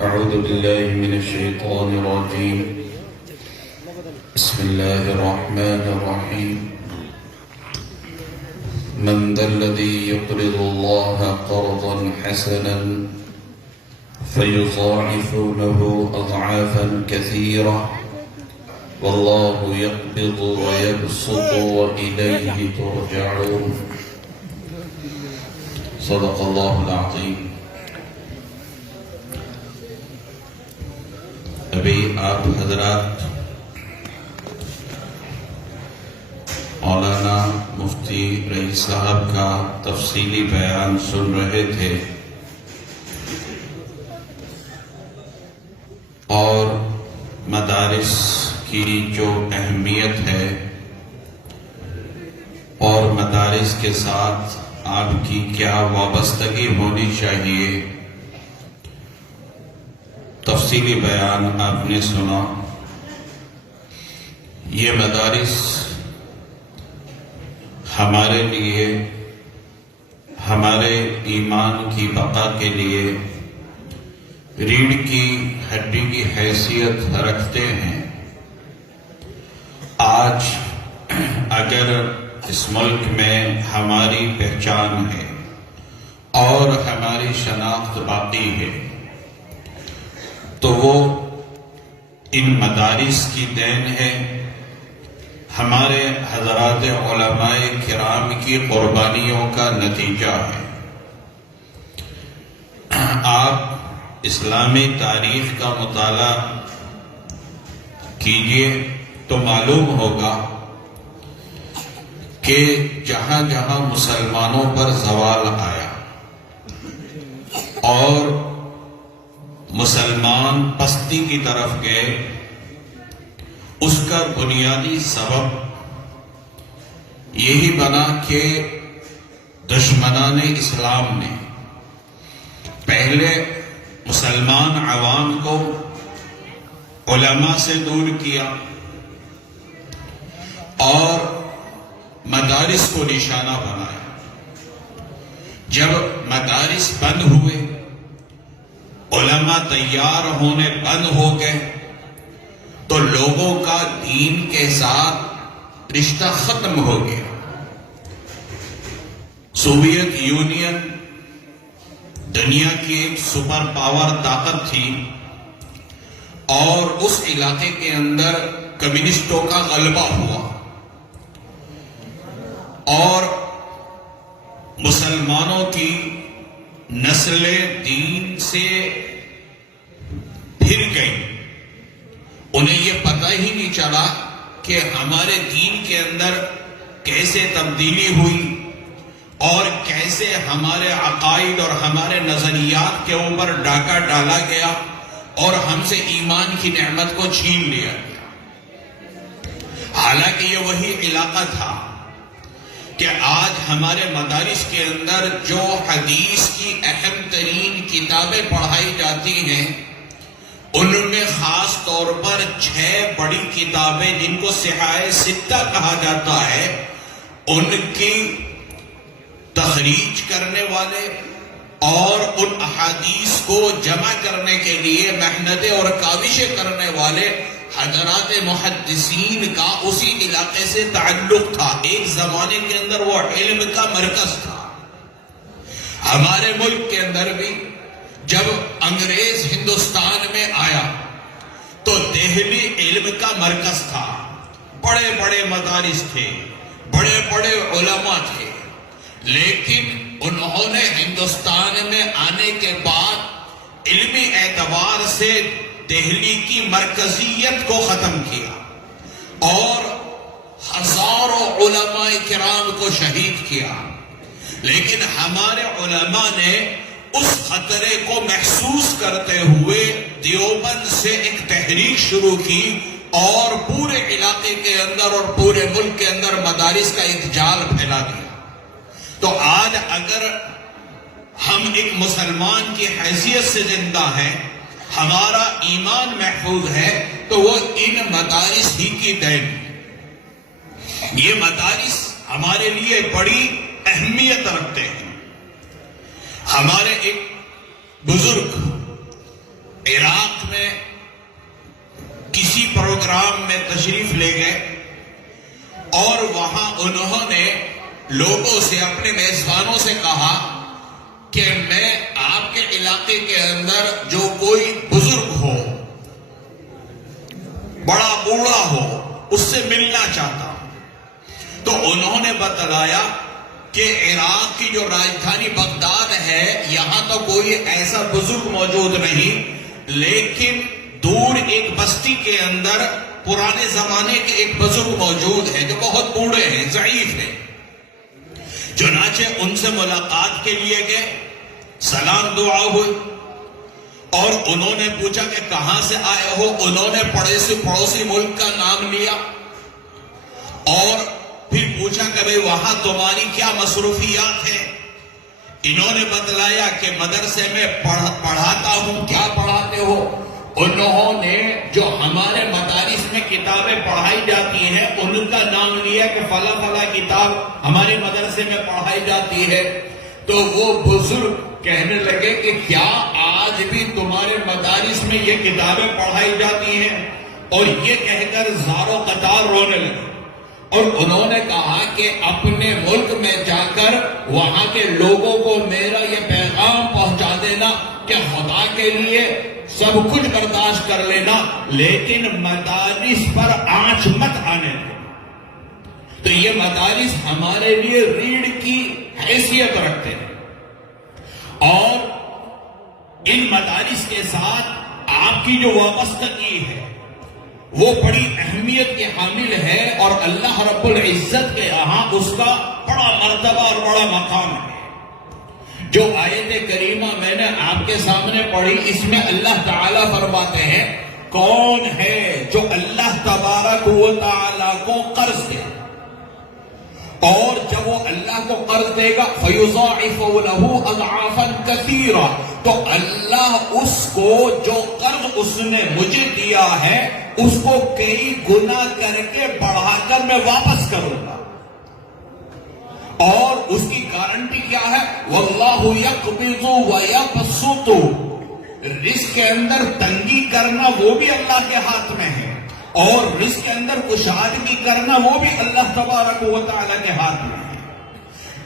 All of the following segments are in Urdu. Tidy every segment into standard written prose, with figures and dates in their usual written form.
أعوذ بالله من الشيطان الرجيم. بسم الله الرحمن الرحيم. من ذا الذي يقرض الله قرضا حسنا فيضاعفه أضعافا كثيرة والله يقبض ويبسط وإليه ترجعون. صدق الله العظيم. ابھی آپ حضرات مولانا مفتی رئیس صاحب کا تفصیلی بیان سن رہے تھے اور مدارس کی جو اہمیت ہے اور مدارس کے ساتھ آپ کی کیا وابستگی ہونی چاہیے، تفصیلی بیان آپ نے سنا۔ یہ مدارس ہمارے لیے، ہمارے ایمان کی بقا کے لیے ریڑھ کی ہڈی کی حیثیت رکھتے ہیں۔ آج اگر اس ملک میں ہماری پہچان ہے اور ہماری شناخت باقی ہے تو وہ ان مدارس کی دین ہے، ہمارے حضرات علماء کرام کی قربانیوں کا نتیجہ ہے۔ آپ اسلامی تاریخ کا مطالعہ کیجئے تو معلوم ہوگا کہ جہاں جہاں مسلمانوں پر زوال آیا اور مسلمان پستی کی طرف گئے، اس کا بنیادی سبب یہی بنا کہ دشمنان اسلام نے پہلے مسلمان عوام کو علماء سے دور کیا اور مدارس کو نشانہ بنایا۔ جب مدارس بند ہوئے، علماء تیار ہونے بند ہو گئے تو لوگوں کا دین کے ساتھ رشتہ ختم ہو گیا۔ سوویت یونین دنیا کی ایک سپر پاور طاقت تھی اور اس علاقے کے اندر کمیونسٹوں کا غلبہ ہوا اور مسلمانوں کی نسلیں دین سے پھر گئی۔ انہیں یہ پتہ ہی نہیں چلا کہ ہمارے دین کے اندر کیسے تبدیلی ہوئی اور کیسے ہمارے عقائد اور ہمارے نظریات کے اوپر ڈاکہ ڈالا گیا اور ہم سے ایمان کی نعمت کو چھین لیا گیا۔ حالانکہ یہ وہی علاقہ تھا کہ آج ہمارے مدارس کے اندر جو حدیث کی اہم ترین کتابیں پڑھائی جاتی ہیں ان میں خاص طور پر 6 بڑی کتابیں جن کو صحاح ستہ کہا جاتا ہے، ان کی تخریج کرنے والے اور ان احادیث کو جمع کرنے کے لیے محنتیں اور کاوشیں کرنے والے حضرات محدثین کا اسی علاقے سے تعلق تھا۔ ایک زمانے کے اندر وہ علم کا مرکز تھا۔ ہمارے ملک کے اندر بھی جب انگریز ہندوستان میں آیا تو دہلی علم کا مرکز تھا، بڑے بڑے مدارس تھے، بڑے بڑے علماء تھے، لیکن انہوں نے ہندوستان میں آنے کے بعد علمی اعتبار سے دہلی کی مرکزیت کو ختم کیا اور ہزاروں علماء کرام کو شہید کیا۔ لیکن ہمارے علماء نے اس خطرے کو محسوس کرتے ہوئے دیوبند سے ایک تحریک شروع کی اور پورے علاقے کے اندر اور پورے ملک کے اندر مدارس کا ایک جال پھیلا دیا۔ تو آج اگر ہم ایک مسلمان کی حیثیت سے زندہ ہیں، ہمارا ایمان محفوظ ہے، تو وہ ان مدارس ہی کی دین ہے۔ یہ مدارس ہمارے لیے بڑی اہمیت رکھتے ہیں۔ ہمارے ایک بزرگ عراق میں کسی پروگرام میں تشریف لے گئے اور وہاں انہوں نے لوگوں سے، اپنے میزبانوں سے کہا کہ میں آپ کے علاقے کے اندر جو کوئی بزرگ ہو، بڑا بوڑھا ہو، اس سے ملنا چاہتا ہوں۔ تو انہوں نے بتلایا کہ عراق کی جو راجدھانی بغداد ہے، یہاں تو کوئی ایسا بزرگ موجود نہیں، لیکن دور ایک بستی کے اندر پرانے زمانے کے ایک بزرگ موجود ہے جو بہت بوڑھے ہیں، ضعیف ہیں۔ چنانچہ ان سے ملاقات کے لیے گئے، سلام دعا ہوئی، اور انہوں نے پوچھا کہ کہاں سے آئے ہو؟ انہوں نے پڑوسی ملک کا نام لیا، اور پھر پوچھا کہ بھئی وہاں تمہاری کیا مصروفیات ہیں؟ انہوں نے بتلایا کہ مدرسے میں پڑھاتا ہوں۔ کیا پڑھاتے ہو؟ انہوں نے جو ہمارے مدارس میں کتابیں پڑھائی جاتی ہیں ان کا نام لیا کہ فلاں فلاں کتاب ہمارے مدرسے میں پڑھائی جاتی ہے۔ تو وہ بزرگ کہنے لگے کہ کیا آج بھی تمہارے مدارس میں یہ کتابیں پڑھائی جاتی ہیں؟ اور یہ کہہ کر زاروں قطار رونے لگے، اور انہوں نے کہا کہ اپنے ملک میں جا کر وہاں کے لوگوں کو میرا یہ پیغام پہنچا دینا کہ خدا کے لیے سب کچھ برداشت کر لینا، لیکن مدارس پر آنچ مت آنے دو۔ تو یہ مدارس ہمارے لیے ریڑھ کی حیثیت رکھتے ہیں، اور ان مدارس کے ساتھ آپ کی جو وابستگی ہے وہ بڑی اہمیت کے حامل ہے، اور اللہ رب العزت کے یہاں اس کا بڑا مرتبہ اور بڑا مقام ہے۔ جو آیت کریمہ میں نے آپ کے سامنے پڑھی، اس میں اللہ تعالیٰ فرماتے ہیں کون ہے جو اللہ تبارک و تعالیٰ کو قرض دے، اور جب وہ اللہ کو قرض دے گا فَيُضَاعِفُ لَهُ أَضْعَافًا كَثِيرًا، تو اللہ اس کو جو قرض اس نے مجھے دیا ہے اس کو کئی گنا کر کے بڑھا کر میں واپس کروں گا۔ اور اس کی گارنٹی کیا ہے؟ وَاللَّهُ يَقْبِضُ وَيَبْسُطُ، رزق کے اندر تنگی کرنا وہ بھی اللہ کے ہاتھ میں ہے، اور رزق کے اندر کشادگی کرنا وہ بھی اللہ تبارک و تعالی کے ہاتھ میں ہے۔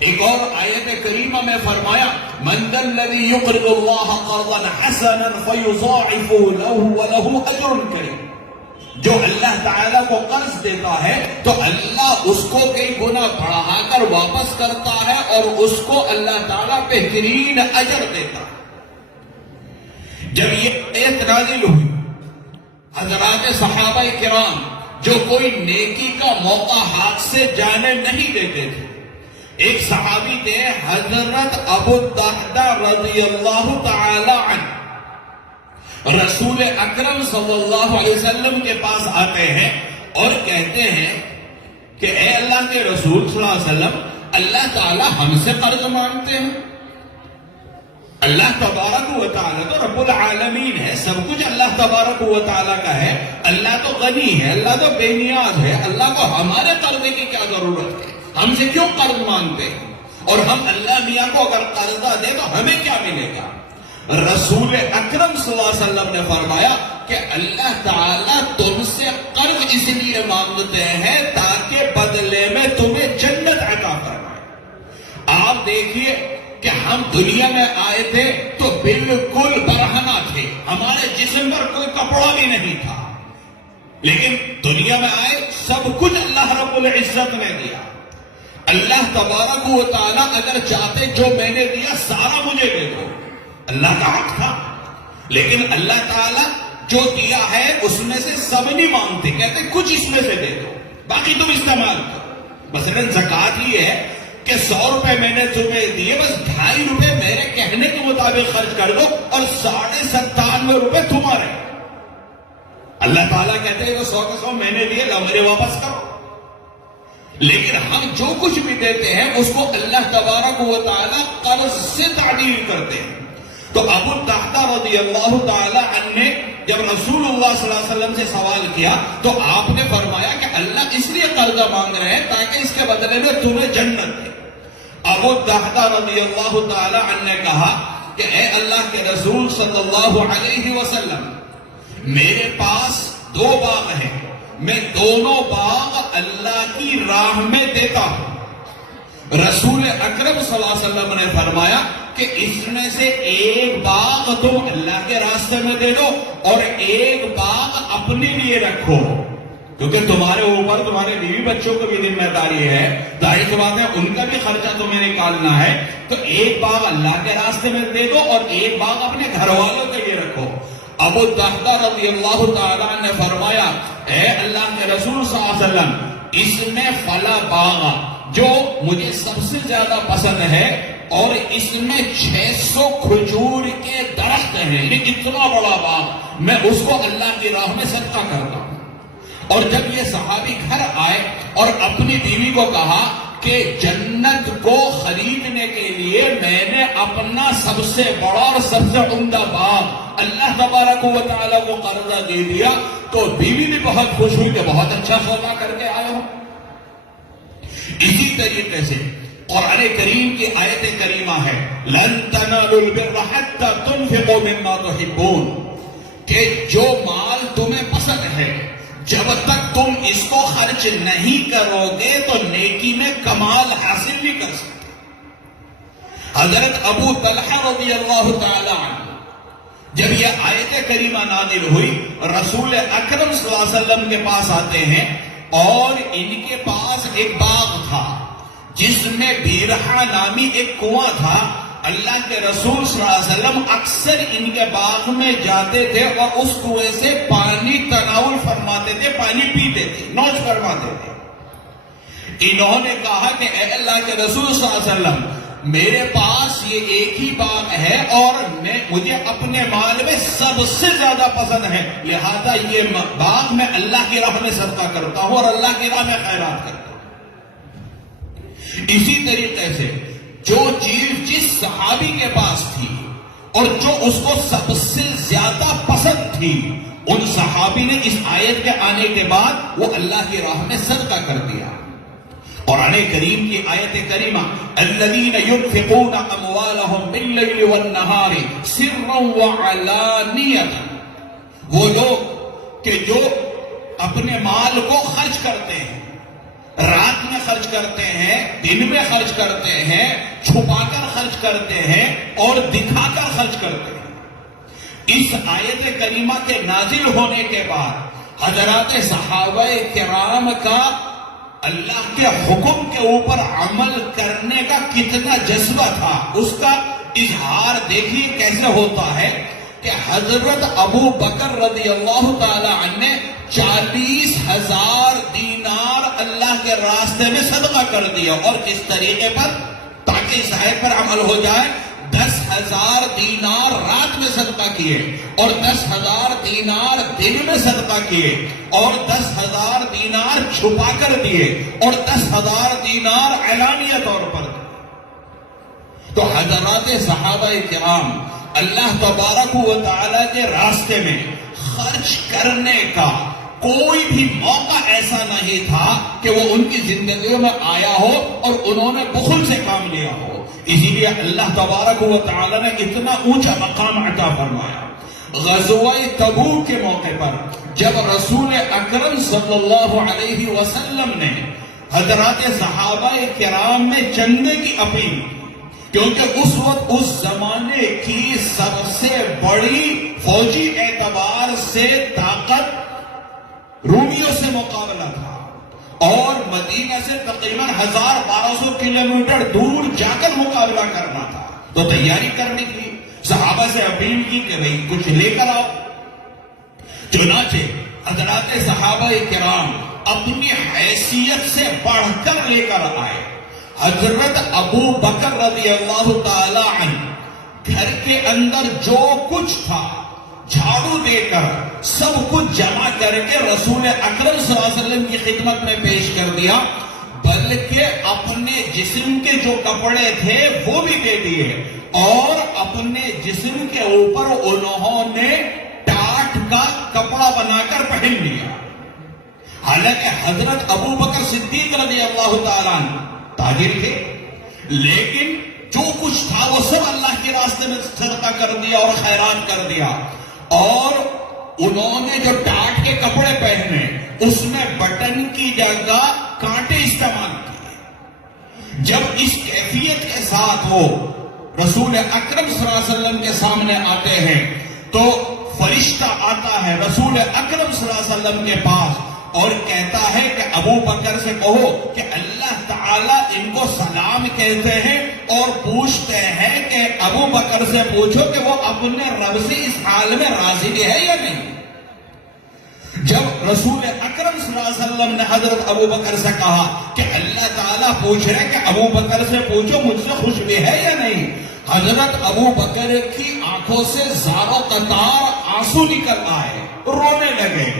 ایک اور آیت کریمہ میں فرمایا مَنْ ذَا الَّذِي يُقْرِضُ اللَّهَ قَرْضًا حَسَنًا فَيُضَاعِفُ لَهُ وَلَهُ أَجْرٌ كَرِيمٌ، جو اللہ تعالیٰ کو قرض دیتا ہے تو اللہ اس کو کئی گنا بڑھا کر واپس کرتا ہے، اور اس کو اللہ تعالیٰ بہترین اجر دیتا ہے۔ جب یہ آیت نازل ہوئی، حضرات صحابہ کرام جو کوئی نیکی کا موقع ہاتھ سے جانے نہیں دیتے تھے، ایک صحابی تھے حضرت ابو الدرداء رضی اللہ تعالی عنہ، رسول اکرم صلی اللہ علیہ وسلم کے پاس آتے ہیں اور کہتے ہیں کہ اے اللہ کے رسول صلی اللہ علیہ وسلم، اللہ تعالی ہم سے قرض مانگتے ہیں؟ اللہ تبارک و تعالیٰ تو رب العالمین ہے، سب کچھ اللہ تبارک و تعالیٰ کا ہے، اللہ تو غنی ہے، اللہ تو بے نیاز ہے، اللہ کو ہمارے قرضے کی کیا ضرورت ہے؟ ہم سے کیوں قرض مانگتے ہیں؟ اور ہم اللہ میاں کو اگر قرضہ دے تو ہمیں کیا ملے گا؟ رسول اکرم صلی اللہ علیہ وسلم نے فرمایا کہ اللہ تعالیٰ تم سے قرض اس لیے مانگتے ہیں تاکہ بدلے میں تمہیں جنت عطا فرمائے۔ آپ دیکھیے کہ ہم دنیا میں آئے تھے تو بالکل برہنہ تھے، ہمارے جسم پر کوئی کپڑا بھی نہیں تھا، لیکن دنیا میں آئے سب کچھ اللہ رب العزت نے دیا۔ اللہ تبارک و تعالیٰ اگر چاہتے جو میں نے دیا سارا مجھے دے دو، اللہ کا حق تھا، لیکن اللہ تعالیٰ جو دیا ہے اس میں سے سب نہیں مانگتے، کہتے کچھ اس میں سے دے دو باقی تم استعمال کرو۔ مثلا زکوٰۃ یہ ہے کہ 100 روپے میں نے تمہیں دیے، بس 2.5 روپے میرے کہنے کے مطابق خرچ کر دو اور 97.5 روپے تمہارے۔ اللہ تعالیٰ کہتے ہیں کہ 100 کے 100 میں نے دیے، لا میرے واپس کرو۔ لیکن ہم جو کچھ بھی دیتے ہیں اس کو اللہ تبارک و تعالیٰ قرض سے تعبیر کرتے ہیں۔ تو ابو الدرداء رضی اللہ تعالی عنہ نے جب رسول اللہ صلی اللہ علیہ وسلم سے سوال کیا تو آپ نے فرمایا کہ اللہ اس لیے قرضہ مانگ رہے ہیں تاکہ اس کے بدلے میں تمہیں جنت دے۔ ابو الدرداء رضی اللہ تعالی عنہ نے کہا کہ اے اللہ کے رسول صلی اللہ علیہ وسلم، میرے پاس 2 باغ ہیں، میں دونوں باغ اللہ کی راہ میں دیتا ہوں۔ رسول اکرم صلی اللہ علیہ وسلم نے فرمایا کہ اس میں سے ایک باغ تم اللہ کے راستے میں دے دو اور ایک باغ اپنے لیے رکھو، کیونکہ تمہارے اوپر تمہارے بیوی بچوں کو بھی ذمہ داری ہے، ظاہر سی بات ہے ان کا بھی خرچہ تمہیں نکالنا ہے، تو ایک باغ اللہ کے راستے میں دے دو اور ایک باغ اپنے گھر والوں کے لیے رکھو۔ ابو الدرداء رضی اللہ تعالیٰ نے فرمایا اے اللہ کے رسول صلی اللہ علیہ وسلم، اس میں فلاں باغ جو مجھے سب سے زیادہ پسند ہے اور اس میں 600 کھجور کے درخت ہیں، یہ اتنا بڑا باغ، میں اس کو اللہ کی راہ میں صدقہ کرتا ہوں۔ اور جب یہ صحابی گھر آئے اور اپنی بیوی کو کہا کہ جنت کو خریدنے کے لیے میں نے اپنا سب سے بڑا اور سب سے عمدہ باغ اللہ تبارک و تعالیٰ کو قرضہ دے دیا، تو بیوی بھی بہت خوش ہوئی کہ بہت اچھا سودا کر کے آئے ہو۔ اسی طریقے سے قرآن کریم کی آیت کریمہ ہے لن تنالوا البر حتى تنفقوا مما تحبون، کہ جو مال تمہیں پسند ہے جب تک تم اس کو خرچ نہیں کرو گے تو نیکی میں کمال حاصل نہیں کر سکتے۔ حضرت ابو طلحہ رضی اللہ تعالی عنہ جب یہ آیت کریمہ نازل ہوئی، رسول اکرم صلی اللہ علیہ وسلم کے پاس آتے ہیں اور ان کے پاس ایک باغ تھا جس میں بیرحا نامی ایک کنواں تھا۔ اللہ کے رسول صلی اللہ علیہ وسلم اکثر ان کے باغ میں جاتے تھے اور اس کنویں سے پانی تناول فرماتے تھے، پانی پیتے تھے، نوش فرماتے تھے۔ انہوں نے کہا کہ اے اللہ کے رسول صلی اللہ علیہ وسلم، میرے پاس یہ ایک ہی باغ ہے اور مجھے اپنے مال میں سب سے زیادہ پسند ہے، لہذا یہ باغ میں اللہ کی راہ میں صدقہ کرتا ہوں اور اللہ کی راہ میں خیرات کرتا ہوں۔ اسی طریقے سے جو چیز جس صحابی کے پاس تھی اور جو اس کو سب سے زیادہ پسند تھی، ان صحابی نے اس آیت کے آنے کے بعد وہ اللہ کی راہ میں صدقہ کر دیا۔ قرآن کریم کی آیت کریمہ الذین ينفقون اموالهم باللیل والنہار سرا وعلانیۃ، وہ لوگ کہ جو اپنے مال کو خرچ کرتے ہیں، رات میں خرچ کرتے ہیں، دن میں خرچ کرتے ہیں، چھپا کر خرچ کرتے ہیں اور دکھا کر خرچ کرتے ہیں۔ اس آیت کریمہ کے نازل ہونے کے بعد حضرات صحابہ کرام کا اللہ کے حکم کے اوپر عمل کرنے کا کتنا جذبہ تھا، اس کا اظہار دیکھیے کیسے ہوتا ہے کہ حضرت ابو بکر رضی اللہ تعالی عنہ نے 40,000 دینار اللہ کے راستے میں صدقہ کر دیا، اور کس طریقے پر؟ تاکہ اس آیت پر عمل ہو جائے، 10,000 دینار رات میں صدقہ کیے اور 10,000 دینار دن میں صدقہ کیے اور 10,000 دینار چھپا کر دیے اور 10,000 دینار اعلانیہ طور پر۔ تو حضرات صحابہ کرام اللہ تبارک و تعالی کے راستے میں خرچ کرنے کا کوئی بھی موقع ایسا نہیں تھا کہ وہ ان کی زندگیوں میں آیا ہو اور انہوں نے بخل سے کام لیا ہو۔ اسی لیے اللہ تبارک و تعالی نے اتنا اونچا مقام عطا فرمایا۔ غزوہ تبوک کے موقع پر جب رسول اکرم صلی اللہ علیہ وسلم نے حضرات صحابہ کرام میں چندے کی اپیل، کیونکہ اس وقت اس زمانے کی سب سے بڑی فوجی اعتبار سے طاقت رومیوں سے مقابلہ تھا اور مدینہ سے تقریباً 1200 کلومیٹر دور جا کر مقابلہ کرنا تھا، تو تیاری کرنے کی صحابہ سے اپیل کی کہ بھئی کچھ لے کر آؤ۔ چنانچہ حضرات صحابہ کرام اپنی حیثیت سے بڑھ کر لے کر آئے۔ حضرت ابو بکر رضی اللہ تعالی عنہ گھر کے اندر جو کچھ تھا جھاڑو دے کر سب کچھ جمع کر کے رسول اکرم صلی اللہ علیہ وسلم کی خدمت میں پیش کر دیا، بلکہ اپنے جسم کے جو کپڑے تھے وہ بھی دے دیے اور اپنے جسم کے اوپر انہوں نے ٹاٹ کا کپڑا بنا کر پہن لیا۔ حالانکہ حضرت ابو بکر صدیق رضی اللہ تعالیٰ عنہ تاجر تھے، لیکن جو کچھ تھا وہ سب اللہ کے راستے میں صدقہ کر دیا اور خیرات کر دیا. اور انہوں نے جو ٹاٹ کے کپڑے پہنے اس میں بٹن کی جگہ کانٹے استعمال کیے. جب اس کیفیت کے ساتھ وہ رسول اکرم صلی اللہ علیہ وسلم کے سامنے آتے ہیں تو فرشتہ آتا ہے رسول اکرم صلی اللہ علیہ وسلم کے پاس اور کہتا ہے کہ ابو بکر سے کہو کہ اللہ تعالیٰ ان کو سلام کہتے ہیں اور پوچھتے ہیں کہ ابو بکر سے پوچھو کہ وہ اپنے رب سے اس حال میں راضی ہے یا نہیں. جب رسول اکرم صلی اللہ علیہ وسلم نے حضرت ابو بکر سے کہا کہ اللہ تعالیٰ پوچھ رہے کہ ابو بکر سے پوچھو مجھ سے خوش بھی ہے یا نہیں, حضرت ابو بکر کی آنکھوں سے زاروں قطار آنسو نکل آئے, رونے لگے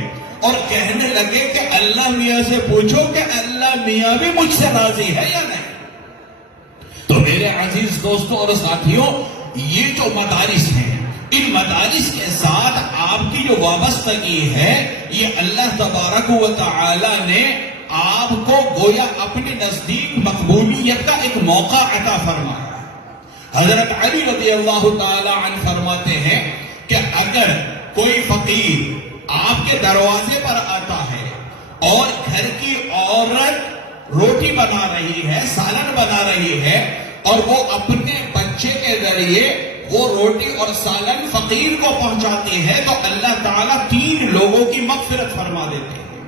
اور کہنے لگے کہ اللہ میاں سے پوچھو کہ اللہ میاں بھی مجھ سے راضی ہے یا نہیں. تو میرے عزیز دوستوں اور ساتھیوں, یہ جو مدارس ہیں ان مدارس کے ساتھ آپ کی جو وابستگی ہے یہ اللہ تبارک و تعالی نے آپ کو گویا اپنے نزدیک مقبولیت کا ایک موقع عطا فرمایا. حضرت علی رضی اللہ تعالی عنہ فرماتے ہیں کہ اگر کوئی فقیر آپ کے دروازے پر آتا ہے اور گھر کی عورت روٹی بنا رہی ہے, سالن بنا رہی ہے اور وہ اپنے بچے کے ذریعے وہ روٹی اور سالن فقیر کو پہنچاتی ہے تو اللہ تعالیٰ 3 لوگوں کی مغفرت فرما دیتے ہیں.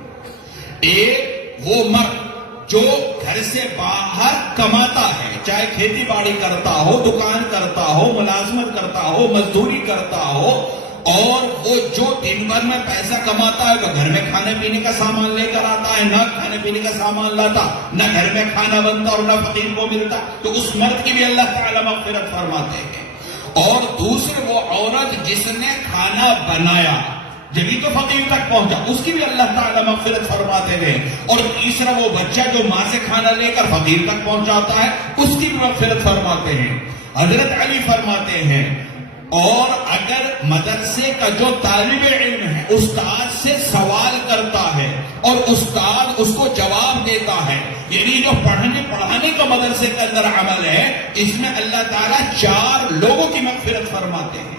ایک وہ مرد جو گھر سے باہر کماتا ہے, چاہے کھیتی باڑی کرتا ہو, دکان کرتا ہو, ملازمت کرتا ہو, مزدوری کرتا ہو, اور وہ جو دن بھر میں پیسہ کماتا ہے تو گھر میں کھانے پینے کا سامان لے کر آتا ہے, نہ کھانے پینے کا سامان لاتا, نہ گھر میں کھانا بنتا اور نہ فقیر کو ملتا, تو اس مرد کی بھی اللہ تعالیٰ مغفرت فرماتے ہیں. اور دوسرے وہ عورت جس نے کھانا بنایا جبھی تو فقیر تک پہنچا, اس کی بھی اللہ تعالیٰ مغفرت فرماتے ہیں. اور تیسرا وہ بچہ جو ماں سے کھانا لے کر فقیر تک پہنچاتا ہے اس کی بھی مغفرت فرماتے ہیں. حضرت علی فرماتے ہیں اور اگر مدرسے کا جو طالب علم ہے استاد سے سوال کرتا ہے اور استاد اس کو جواب دیتا ہے, یعنی جو پڑھانے کا مدرسے کے اندر عمل ہے, اس میں اللہ تعالیٰ 4 لوگوں کی مغفرت فرماتے ہیں.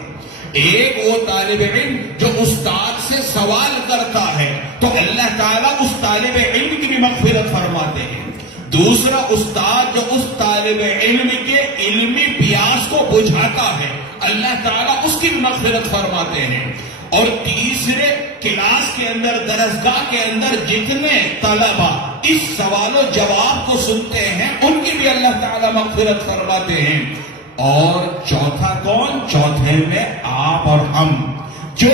ایک وہ طالب علم جو استاد سے سوال کرتا ہے تو اللہ تعالیٰ اس طالب علم کی بھی مغفرت فرماتے ہیں. دوسرا استاد جو اس طالب علم کے علمی پیاس کو بجھاتا ہے اللہ تعالیٰ اس کی بھی مغفرت فرماتے ہیں. اور تیسرے کلاس کے اندر, درسگاہ کے اندر جتنے طلبہ اس سوال و جواب کو سنتے ہیں ان کی بھی اللہ تعالیٰ مغفرت فرماتے ہیں. اور چوتھا کون؟ چوتھے میں آپ اور ہم جو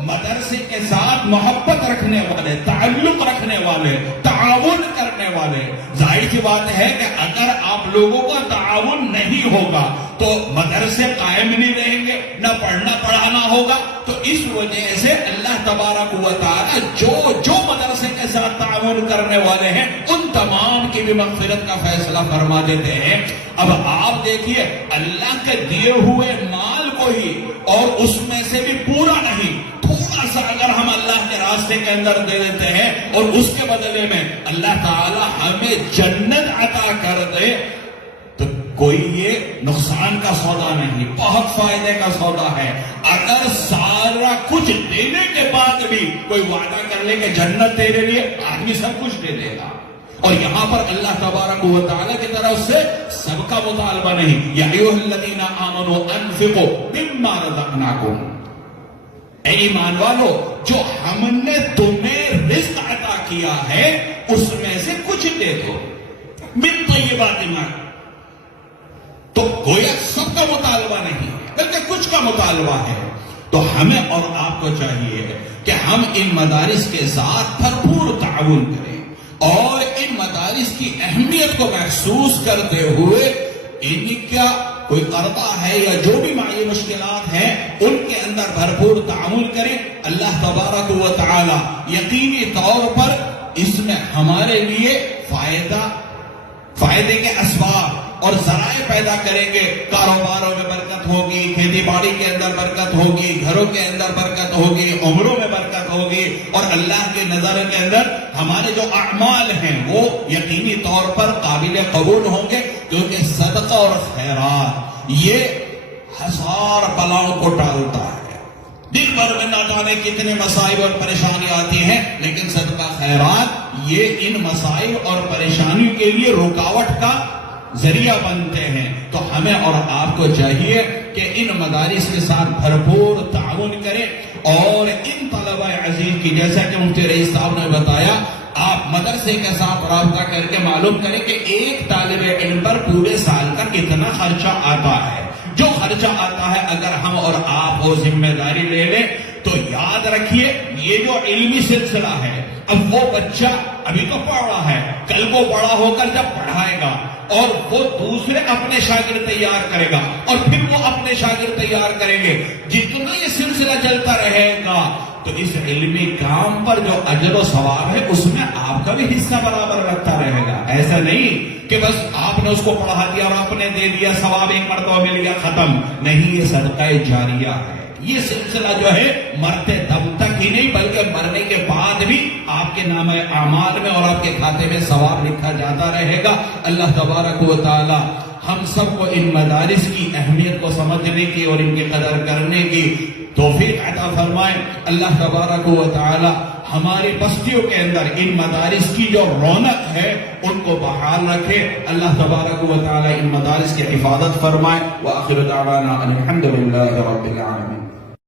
مدرسے کے ساتھ محبت رکھنے والے, تعلق رکھنے والے, تعاون کرنے والے. ظاہر سی بات ہے کہ اگر آپ لوگوں کا تعاون نہیں ہوگا تو مدرسے قائم نہیں رہیں گے, نہ پڑھنا پڑھانا ہوگا. تو اس وجہ سے اللہ تبارک و تعالی جو مدرسے کے ساتھ تعاون کرنے والے ہیں ان تمام کی بھی مغفرت کا فیصلہ فرما دیتے ہیں. اب آپ دیکھیے اللہ کے دیے ہوئے مال کو ہی اور اس میں سے بھی پورا نہیں, تھوڑا سا اگر ہم اللہ کے راستے کے اندر دے دیتے ہیں اور اس کے بدلے میں اللہ تعالی ہمیں جنت عطا کر دے تو کوئی یہ نقصان کا سودا نہیں, بہت فائدے کا سودا ہے. اگر سارا کچھ دینے کے بعد بھی کوئی وعدہ کر لے کہ جنت تیرے لیے, آدمی سب کچھ دے دے گا. اور یہاں پر اللہ تبارک و تعالی کی طرف سے سب کا مطالبہ نہیں. یا ایھا الذین آمنوا انفقوا مما رزقناکم, اے ایمان والو جو ہم نے تمہیں رزق عطا کیا ہے اس میں سے کچھ دے دو. من طیبات ما, تو گویا سب کا مطالبہ نہیں بلکہ کچھ کا مطالبہ ہے. تو ہمیں اور آپ کو چاہیے کہ ہم ان مدارس کے ساتھ بھرپور تعاون کریں اور ان مدارس کی اہمیت کو محسوس کرتے ہوئے ان کا کوئی قربہ ہے یا جو بھی مالی مشکلات ہیں ان کے اندر بھرپور تعاون کریں. اللہ تبارک و تعالی یقینی طور پر اس میں ہمارے لیے فائدے کے اسباب اور ذرائع پیدا کریں گے. کاروباروں میں برکت ہوگی, کھیتی باڑی کے اندر برکت ہوگی, گھروں کے اندر برکت ہوگی, عمروں میں برکت ہوگی, اور اللہ کے نظر کے اندر ہمارے جو اعمال ہیں وہ یقینی طور پر قابل قبول ہوں گے، کیونکہ صدقہ اور خیرات یہ ہزار بلاؤں کو ٹالتا ہے۔ دن بھر میں نہ جانے کتنے مسائل اور پریشانی آتی ہیں، لیکن صدقہ خیرات یہ ان مسائل اور پریشانیوں کے لیے رکاوٹ کا ذریعہ بنتے ہیں۔ تو ہمیں اور آپ کو چاہیے کہ ان مدارس کے ساتھ بھرپور تعاون کریں، اور ان طلبہ عزیز کی جیسا کہ مفتی رئیس صاحب نے بتایا، آپ مدرسے کے ساتھ رابطہ کر کے معلوم کریں کہ ایک طالب علم پر پورے سال کا کتنا خرچہ آتا ہے۔ جو خرچہ آتا ہے اگر ہم اور آپ وہ ذمہ داری لے لیں تو یاد رکھیے یہ جو علمی سلسلہ ہے، اب وہ بچہ ابھی تو پڑھ رہا ہے، کل وہ بڑا ہو کر جب پڑھائے گا اور وہ دوسرے اپنے شاگرد تیار کرے گا اور پھر وہ اپنے شاگرد تیار کریں گے، جتنا یہ سلسلہ چلتا رہے گا تو اس علمی کام پر جو اجر و ثواب ہے اس میں آپ کا بھی حصہ برابر لگتا رہے گا۔ ایسا نہیں کہ بس آپ نے اس کو پڑھا دیا اور آپ نے دے دیا، ثواب ایک مرتبہ مل گیا، ختم نہیں۔ یہ صدقہ جاریہ ہے، یہ سلسلہ جو ہے مرتے دم تک ہی نہیں بلکہ مرنے کے بعد بھی آپ کے نام اعمال میں اور آپ کے کھاتے میں ثواب لکھا جاتا رہے گا۔ اللہ تبارک و تعالی ہم سب کو ان مدارس کی اہمیت کو سمجھنے کی اور ان کی قدر کرنے کی توفیق عطا فرمائے۔ اللہ تبارک و تعالی ہماری بستیوں کے اندر ان مدارس کی جو رونق ہے ان کو بحال رکھے۔ اللہ تبارک و تعالی ان مدارس کی حفاظت فرمائے۔ وآخر دعوانا الحمد للہ رب العالمین۔